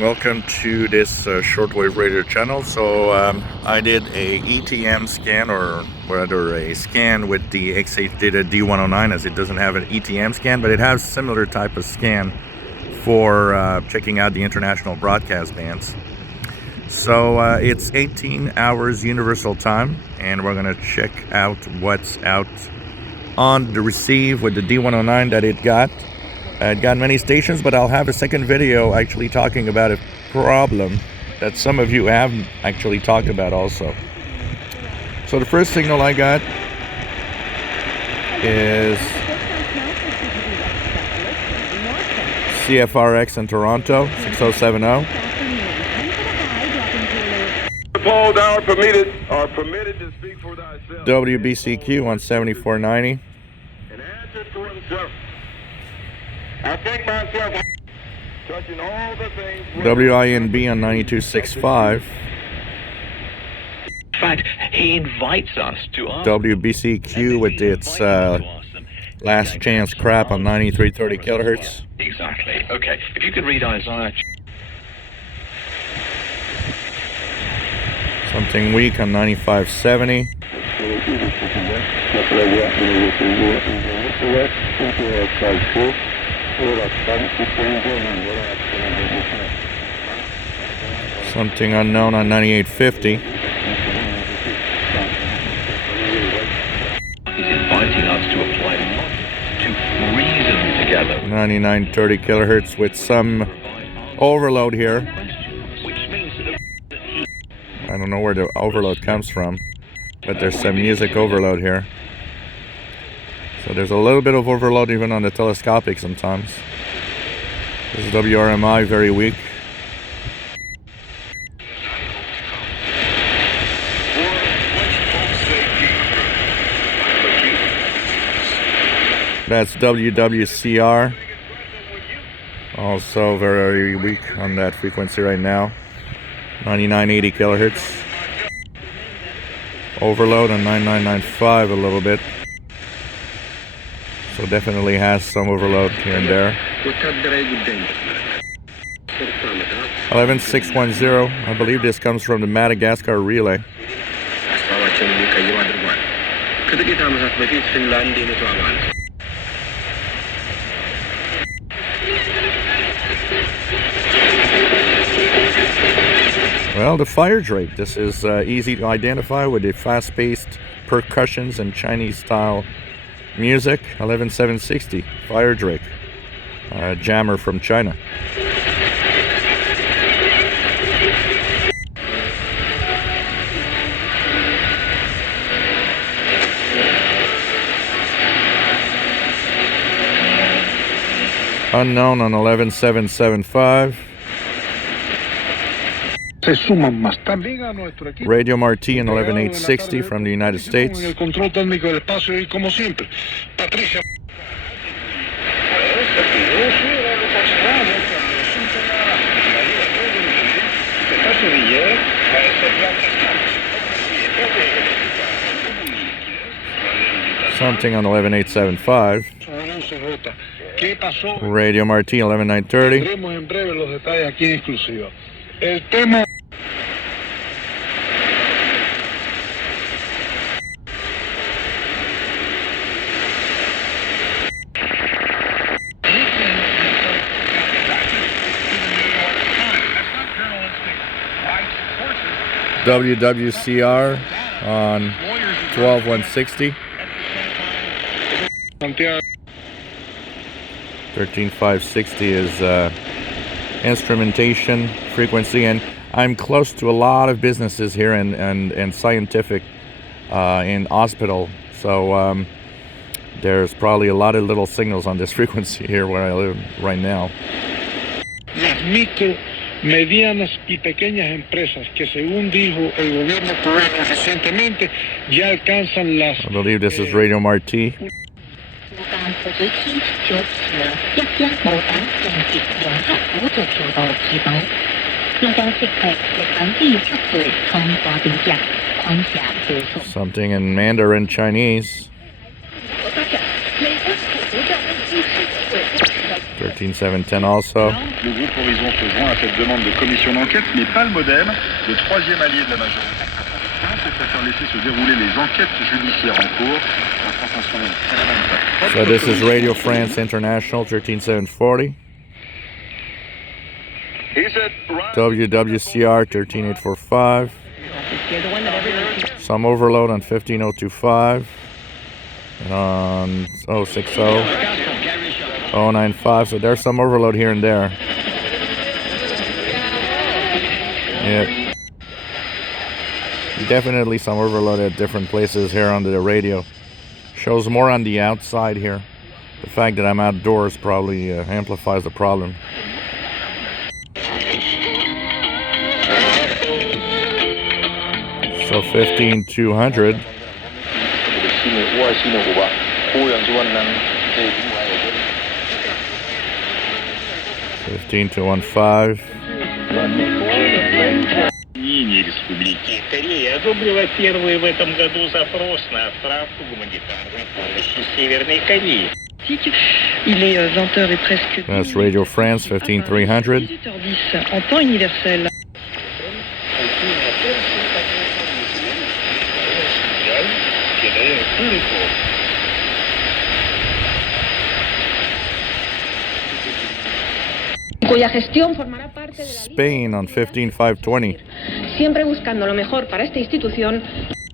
Welcome to this shortwave radio channel. So I did a ETM scan, or rather a scan with the XHDATA D-109, as it doesn't have an ETM scan, but it has similar type of scan for checking out the international broadcast bands. So it's 18 hours universal time, and we're going to check out what's out on the receive with the D-109 that it got. It got many stations, but I'll have a second video actually talking about a problem that some of you haven't actually talked about also. So the first signal I got is CFRX in Toronto, 6070. Are permitted to speak for thyself. WBCQ on 7490. And answer to himself. I think myself touching all the things. WINB on 9265. In fact, he invites us to ask WBCQ with its last chance crap on 9330 kilohertz. Exactly. Okay. If you could read Isaiah. Something weak on 9570. Something unknown on 9850. He's inviting us to apply logic, to reason together. 9930 kilohertz with some overload here. Which means that I don't know where the overload comes from, but there's some music overload here. So there's a little bit of overload even on the telescopic sometimes. This is WRMI, very weak. That's WWCR. Also very weak on that frequency right now. 9980 kilohertz. Overload on 9995 a little bit. So definitely has some overload here and there. 11610. I believe this comes from the Madagascar relay. Well, the fire drake. This is easy to identify with the fast-paced percussions and Chinese-style music. 11760 fire drake, jammer from China. Unknown on 11775. Radio Marti in 11860 from the United States. Something on 11875. Radio Marti 11930. WWCR on 12160. 13560 is instrumentation frequency, and I'm close to a lot of businesses here and scientific in hospital, so there's probably a lot of little signals on this frequency here where I live right now. Medianas y pequeñas empresas que, según dijo el gobierno cubano recientemente, ya alcanzan las. I believe this is Radio Marti. Something in Mandarin Chinese. 17710 also. Le groupe Horizon se joint à cette demande de commission d'enquête, mais pas le modem, le troisième allié de la majorité. Et préfère laisser se dérouler les enquêtes judiciaires en cours. So this is Radio France International 13740. WWCR 13845. Some overload on 15025 and on 060 095. So there's some overload here and there. Yeah. Definitely some overload at different places here on the radio. Shows more on the outside here. The fact that I'm outdoors probably amplifies the problem. So 15200. 15215. Корея одобрила первый в этом году запрос на отправку гуманитарной помощи Северной Корее. Il est 20h et presque. That's Radio France 15300. 18h10 en temps universel. Cuya gestión formará parte de la Spain on 15520. siempre buscando lo mejor para esta institución.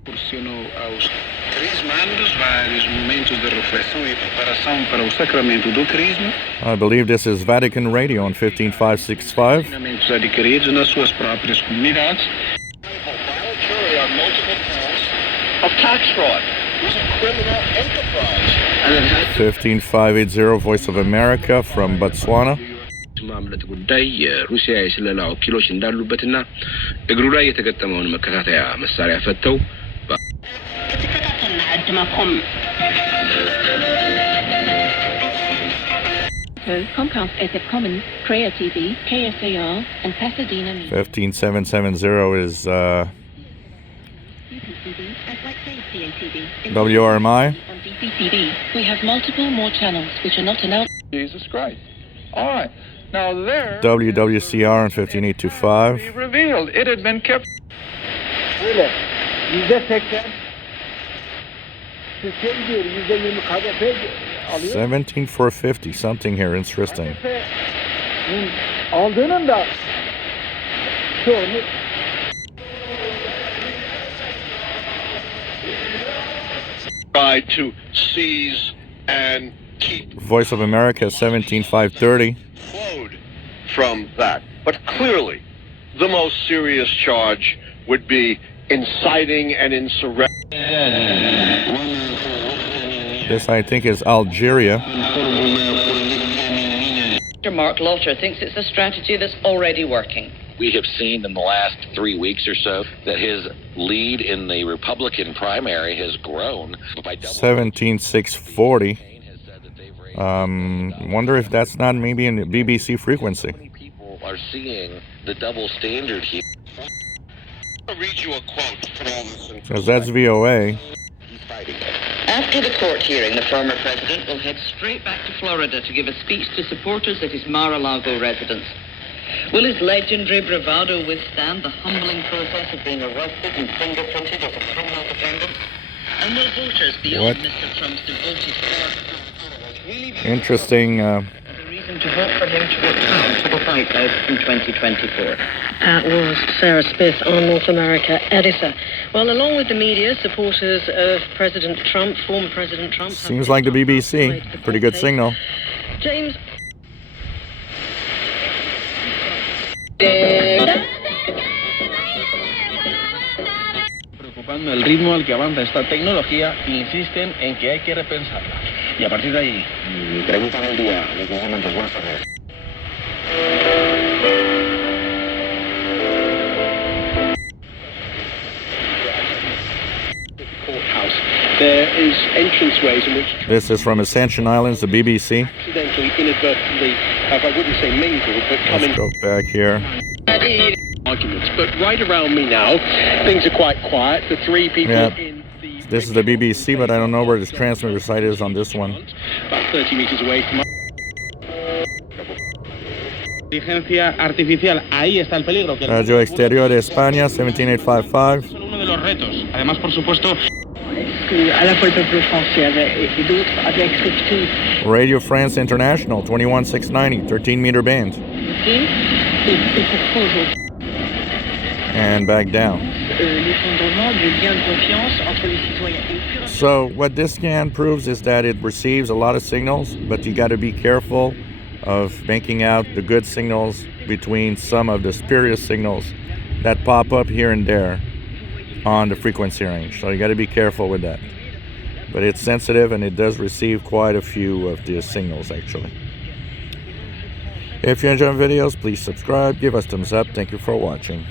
Proporcionou aos crismandos vários momentos de reflexão e preparação para o sacramento do crisma. I believe this is Vatican Radio on 15565. Ensinamentos adquiridos nas suas próprias comunidades. Of tax fraud. It was a criminal enterprise. 15580 Voice of America from Botswana. ማምለጥ ጉዳይ የሩሲያ የስለላ ወኪሎች እንዳሉበትና እግሩ ላይ የተገጠመውን መከታተያ መሳሪያ ፈተው Comcast SF Commons, Prayer TV, KSAR, and Pasadena Media. 15770 is WRMI. On DCTV, we have multiple more channels which are not announced. Jesus Christ. All right. Now there. WWCR on 15825. Revealed. It had been kept. Öyle. %80 Türkiye gidiyor. %20 KDP alıyor. 17450. Something here interesting. Aldığının da çoğunu try to seize and keep Voice of America 17530. flowed from that. But clearly, the most serious charge would be inciting an insurrection. This I think is Algeria. Mark Lauter thinks it's a strategy that's already working. We have seen in the last 3 weeks or so that his lead in the Republican primary has grown by double. 17640. Wonder if that's not maybe in the BBC frequency. Many people are seeing the double standard here. I'll read you a quote to put all this in Because that's VOA. He's fighting it. After the court hearing, the former president will head straight back to Florida to give a speech to supporters at his Mar-a-Lago residence. Will his legendary bravado withstand the humbling process of being arrested and fingerprinted as a criminal defendant? And will voters beyond Mr. Trump's devoted support Interesting. the reason to vote for him to return to the White House in 2024? Was Sarah Smith, our North America editor. Well, along with the media, supporters of President Trump, former President Trump... Seems like the BBC. Pretty good signal. James... Preocupando el ritmo al que avanza esta tecnología, insisten en que hay que repensarla. Y a partir de ahí, mi pregunta del día, precisamente es buenas tardes. There is entranceways in which This is from Ascension Islands, the BBC. accidentally, inadvertently, I wouldn't say mingled, but come Let's in go back here. arguments. But right around me now, things are quite quiet. The three people Yeah. in the This is the BBC, but I don't know where this transmitter site is on this one. about 30 meters away from us. Inteligencia artificial, ahí está el peligro. Que Radio exterior de España, 17855. es uno de los retos. Además, por supuesto, À la fois le peuple français et d'autres avaient accepté. Radio France International, 21690, 13-meter band. Et pourquoi aujourd'hui And back down. l'effondrement du lien de confiance entre les citoyens et So what this scan proves is that it receives a lot of signals, but you got to be careful of making out the good signals between some of the spurious signals that pop up here and there on the frequency range. So you got to be careful with that. But it's sensitive and it does receive quite a few of the signals actually. If you enjoy videos, please subscribe, give us thumbs up. Thank you for watching.